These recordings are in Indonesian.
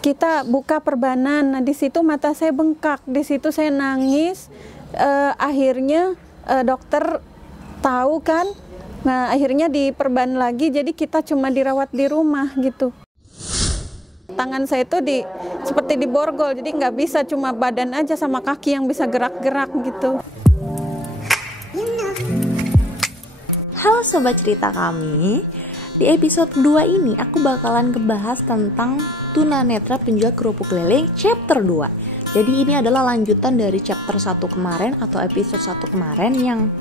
kita buka perbanan. Nah di situ mata saya bengkak, di situ saya nangis. Akhirnya dokter tahu kan, nah akhirnya diperban lagi. Jadi kita cuma dirawat di rumah gitu. Tangan saya itu seperti diborgol, jadi nggak bisa, cuma badan aja sama kaki yang bisa gerak-gerak gitu. Halo sobat cerita kami, di episode 2 ini aku bakalan ngebahas tentang tunanetra penjual kerupuk keliling chapter 2. Jadi ini adalah lanjutan dari chapter 1 kemarin atau episode 1 kemarin yang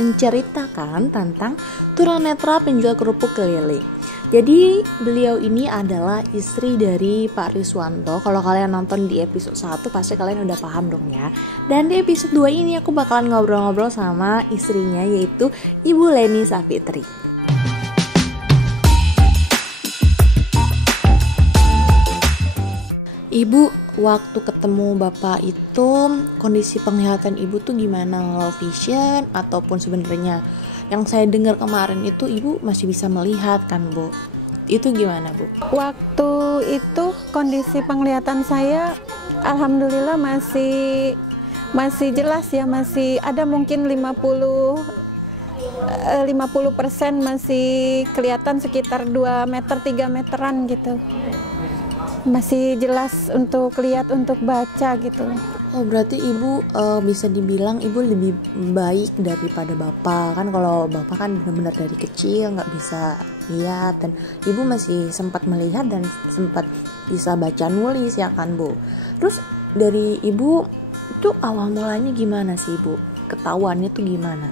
menceritakan tentang tunanetra penjual kerupuk keliling. Jadi beliau ini adalah istri dari Pak Riswanto. Kalau kalian nonton di episode 1 pasti kalian udah paham dong ya. Dan di episode 2 ini aku bakalan ngobrol-ngobrol sama istrinya, yaitu Ibu Leni Safitri. Ibu, waktu ketemu Bapak itu kondisi penglihatan Ibu tuh gimana? Low vision ataupun sebenarnya yang saya dengar kemarin itu Ibu masih bisa melihat kan, Bu? Itu gimana, Bu? Waktu itu kondisi penglihatan saya alhamdulillah masih jelas ya, masih ada mungkin 50% masih kelihatan sekitar 2 meter 3 meteran gitu. Masih jelas untuk lihat, untuk baca gitu. Oh, berarti Ibu bisa dibilang Ibu lebih baik daripada Bapak. Kan kalau Bapak kan benar-benar dari kecil nggak bisa lihat, dan Ibu masih sempat melihat dan sempat bisa baca nulis ya kan, Bu. Terus dari Ibu itu awal mulanya gimana sih, Bu? Ketahuannya tuh gimana?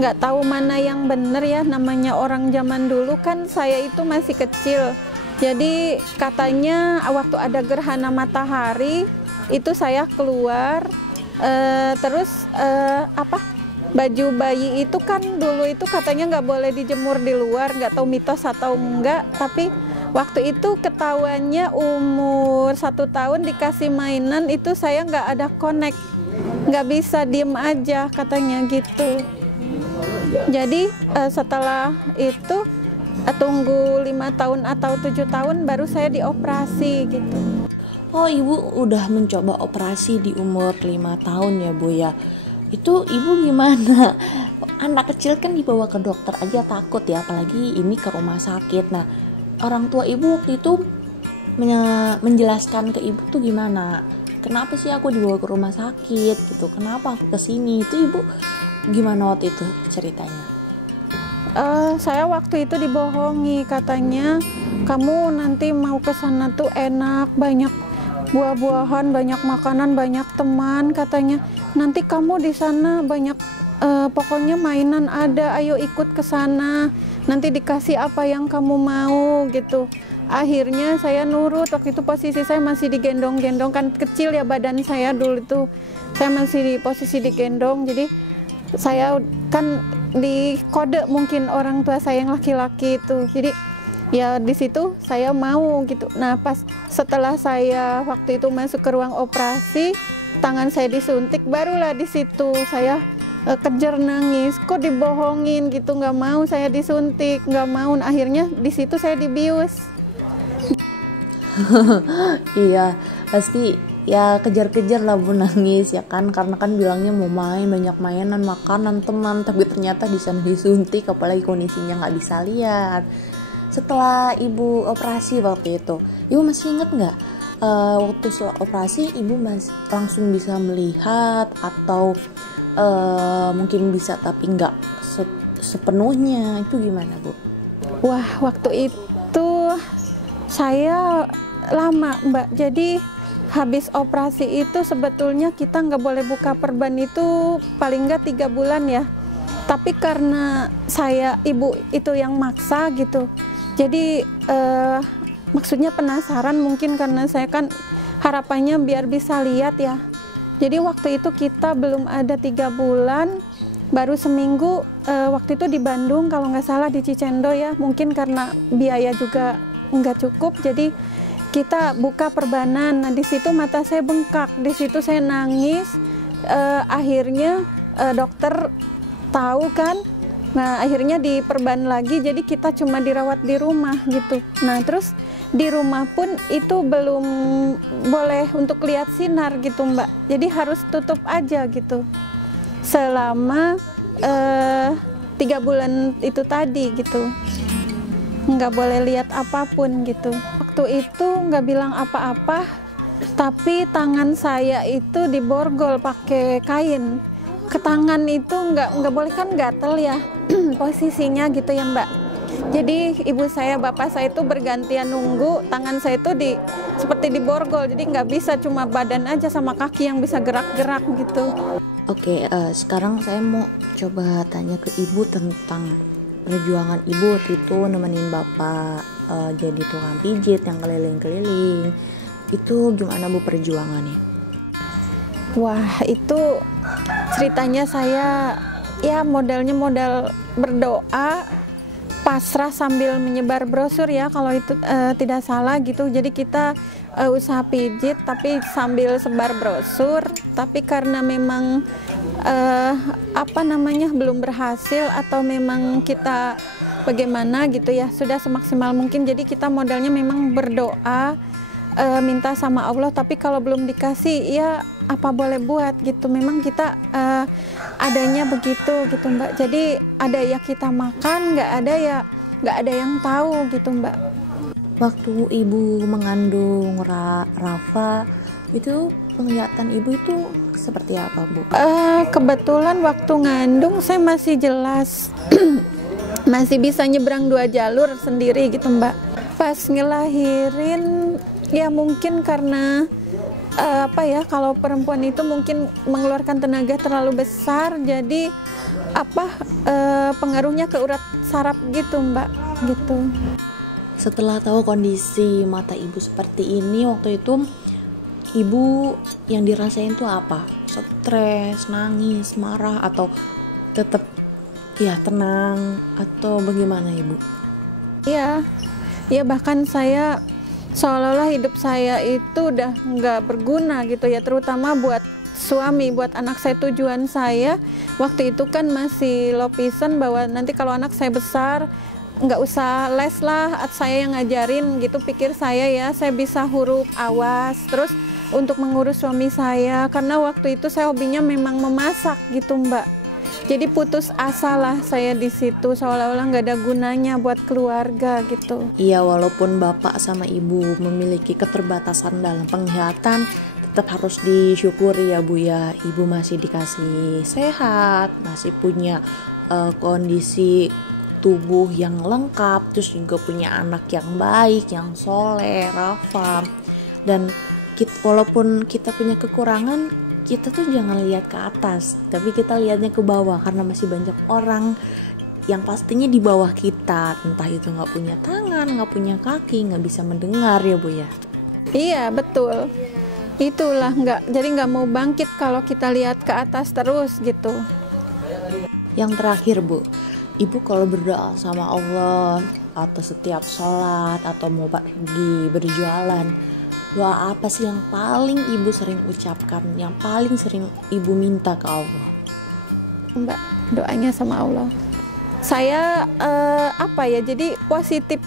Nggak tahu mana yang benar ya, namanya orang zaman dulu kan, saya itu masih kecil. Jadi katanya waktu ada gerhana matahari itu saya keluar, terus baju bayi itu kan dulu itu katanya nggak boleh dijemur di luar, nggak tahu mitos atau enggak, tapi waktu itu ketahuannya umur 1 tahun dikasih mainan itu saya nggak ada connect, nggak bisa diem aja katanya gitu. Jadi setelah itu tunggu 5 tahun atau 7 tahun baru saya dioperasi gitu. Oh, Ibu udah mencoba operasi di umur 5 tahun ya, Bu ya. Itu Ibu gimana? Anak kecil kan dibawa ke dokter aja takut ya, apalagi ini ke rumah sakit. Nah, orang tua Ibu waktu itu menjelaskan ke Ibu tuh gimana? Kenapa sih aku dibawa ke rumah sakit gitu? Kenapa aku kesini? Itu Ibu gimana waktu itu ceritanya? Saya waktu itu dibohongi, katanya kamu nanti mau ke sana tuh enak, banyak buah-buahan, banyak makanan, banyak teman, katanya nanti kamu di sana banyak pokoknya mainan ada, ayo ikut ke sana, nanti dikasih apa yang kamu mau gitu. Akhirnya saya nurut. Waktu itu posisi saya masih digendong-gendong, kan kecil ya badan saya dulu itu, saya masih di posisi digendong, jadi saya kan di kode mungkin orang tua saya yang laki-laki itu, jadi ya di situ saya mau gitu. Nah pas setelah saya waktu itu masuk ke ruang operasi, tangan saya disuntik, barulah di situ saya kejar nangis, kok dibohongin gitu, nggak mau saya disuntik, nggak mau. Akhirnya di situ saya dibius. Iya, pasti ya kejar-kejar lah, Bu, nangis ya kan, karena kan bilangnya mau main, banyak mainan, makanan, teman, tapi ternyata di sana disuntik, apalagi kondisinya nggak bisa lihat. Setelah Ibu operasi waktu itu, Ibu masih inget nggak waktu setelah operasi Ibu masih langsung bisa melihat atau mungkin bisa tapi nggak sepenuhnya, itu gimana, Bu? Wah, waktu itu saya lama, Mbak. Jadi habis operasi itu sebetulnya kita nggak boleh buka perban itu paling nggak 3 bulan ya. Tapi karena ibu itu yang maksa gitu. Jadi maksudnya penasaran mungkin, karena saya kan harapannya biar bisa lihat ya. Jadi waktu itu kita belum ada 3 bulan, baru seminggu waktu itu di Bandung kalau nggak salah, di Cicendo ya. Mungkin karena biaya juga nggak cukup, jadi kita buka perbanan. Nah di situ mata saya bengkak, di situ saya nangis. Akhirnya dokter tahu kan, nah akhirnya diperban lagi. Jadi kita cuma dirawat di rumah gitu. Nah terus di rumah pun itu belum boleh untuk lihat sinar gitu Mbak. Jadi harus tutup aja gitu selama 3 bulan itu tadi gitu. Nggak boleh lihat apapun gitu. Waktu itu nggak bilang apa-apa, tapi tangan saya itu diborgol pakai kain. Ke tangan itu nggak boleh kan gatel ya posisinya gitu ya Mbak. Jadi ibu saya, bapak saya itu bergantian nunggu, tangan saya itu seperti diborgol, jadi nggak bisa, cuma badan aja sama kaki yang bisa gerak-gerak gitu. Oke, sekarang saya mau coba tanya ke ibu tentang perjuangan ibu waktu itu nemenin bapak jadi tukang pijit yang keliling-keliling. Itu gimana Bu perjuangannya? Wah, itu ceritanya saya ya modalnya modal berdoa, pasrah sambil menyebar brosur ya kalau itu tidak salah gitu. Jadi kita usaha pijit tapi sambil sebar brosur, tapi karena memang belum berhasil atau memang kita bagaimana gitu ya, sudah semaksimal mungkin. Jadi kita modalnya memang berdoa, minta sama Allah, tapi kalau belum dikasih ya apa boleh buat gitu. Memang kita adanya begitu gitu Mbak. Jadi ada ya kita makan, nggak ada yang tahu gitu Mbak. Waktu ibu mengandung Rafa itu penglihatan ibu itu seperti apa Bu? Kebetulan waktu ngandung saya masih jelas masih bisa nyebrang 2 jalur sendiri gitu Mbak. Pas ngelahirin ya mungkin karena kalau perempuan itu mungkin mengeluarkan tenaga terlalu besar, jadi pengaruhnya ke urat saraf gitu Mbak gitu. Setelah tahu kondisi mata ibu seperti ini, waktu itu ibu yang dirasain tuh apa? Stres, nangis, marah, atau tetap ya tenang, atau bagaimana ibu? Iya, ya bahkan saya seolah-olah hidup saya itu udah nggak berguna gitu ya, terutama buat suami, buat anak saya. Tujuan saya waktu itu kan masih low vision, bahwa nanti kalau anak saya besar nggak usah les lah, saya yang ngajarin gitu, pikir saya ya, saya bisa huruf awas, terus untuk mengurus suami saya, karena waktu itu saya hobinya memang memasak gitu Mbak. Jadi putus asa lah saya di situ, seolah-olah nggak ada gunanya buat keluarga gitu. Iya, walaupun bapak sama ibu memiliki keterbatasan dalam penglihatan, tetap harus disyukuri ya Bu ya. Ibu masih dikasih sehat, masih punya kondisi tubuh yang lengkap, terus juga punya anak yang baik, yang soleh, Rafa. Dan walaupun kita punya kekurangan, kita tuh jangan lihat ke atas, tapi kita lihatnya ke bawah, karena masih banyak orang yang pastinya di bawah kita, entah itu nggak punya tangan, nggak punya kaki, nggak bisa mendengar ya Bu ya. Iya betul, itulah jadi nggak mau bangkit kalau kita lihat ke atas terus gitu. Yang terakhir Bu, ibu kalau berdoa sama Allah atau setiap sholat atau mau pergi berjualan, doa apa sih yang paling ibu sering ucapkan, yang paling sering ibu minta ke Allah? Mbak, doanya sama Allah. Saya jadi positif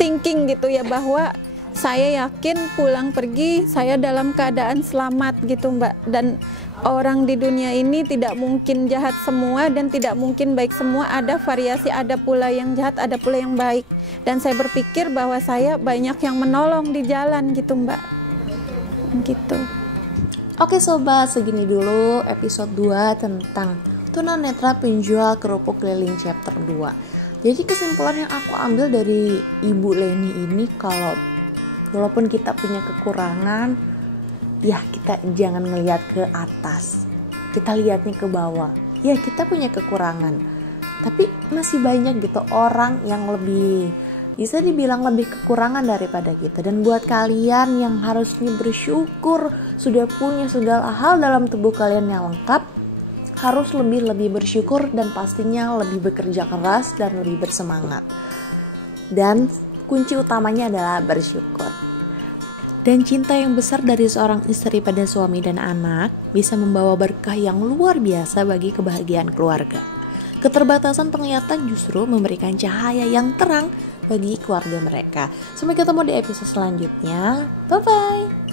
thinking gitu ya, bahwa saya yakin pulang pergi saya dalam keadaan selamat gitu Mbak. Dan orang di dunia ini tidak mungkin jahat semua dan tidak mungkin baik semua, ada variasi, ada pula yang jahat, ada pula yang baik. Dan saya berpikir bahwa saya banyak yang menolong di jalan gitu Mbak. Gitu. Oke sobat, segini dulu episode 2 tentang tunanetra penjual kerupuk keliling chapter 2. Jadi kesimpulan yang aku ambil dari Ibu Leni ini, kalau walaupun kita punya kekurangan, ya kita jangan ngelihat ke atas, kita lihatnya ke bawah. Ya kita punya kekurangan, tapi masih banyak gitu orang yang lebih, bisa dibilang lebih kekurangan daripada kita. Dan buat kalian yang harusnya bersyukur sudah punya segala hal dalam tubuh kalian yang lengkap, harus lebih bersyukur dan pastinya lebih bekerja keras dan lebih bersemangat. Dan kunci utamanya adalah bersyukur. Dan cinta yang besar dari seorang istri pada suami dan anak bisa membawa berkah yang luar biasa bagi kebahagiaan keluarga. Keterbatasan penglihatan justru memberikan cahaya yang terang bagi keluarga mereka. Sampai ketemu di episode selanjutnya. Bye bye.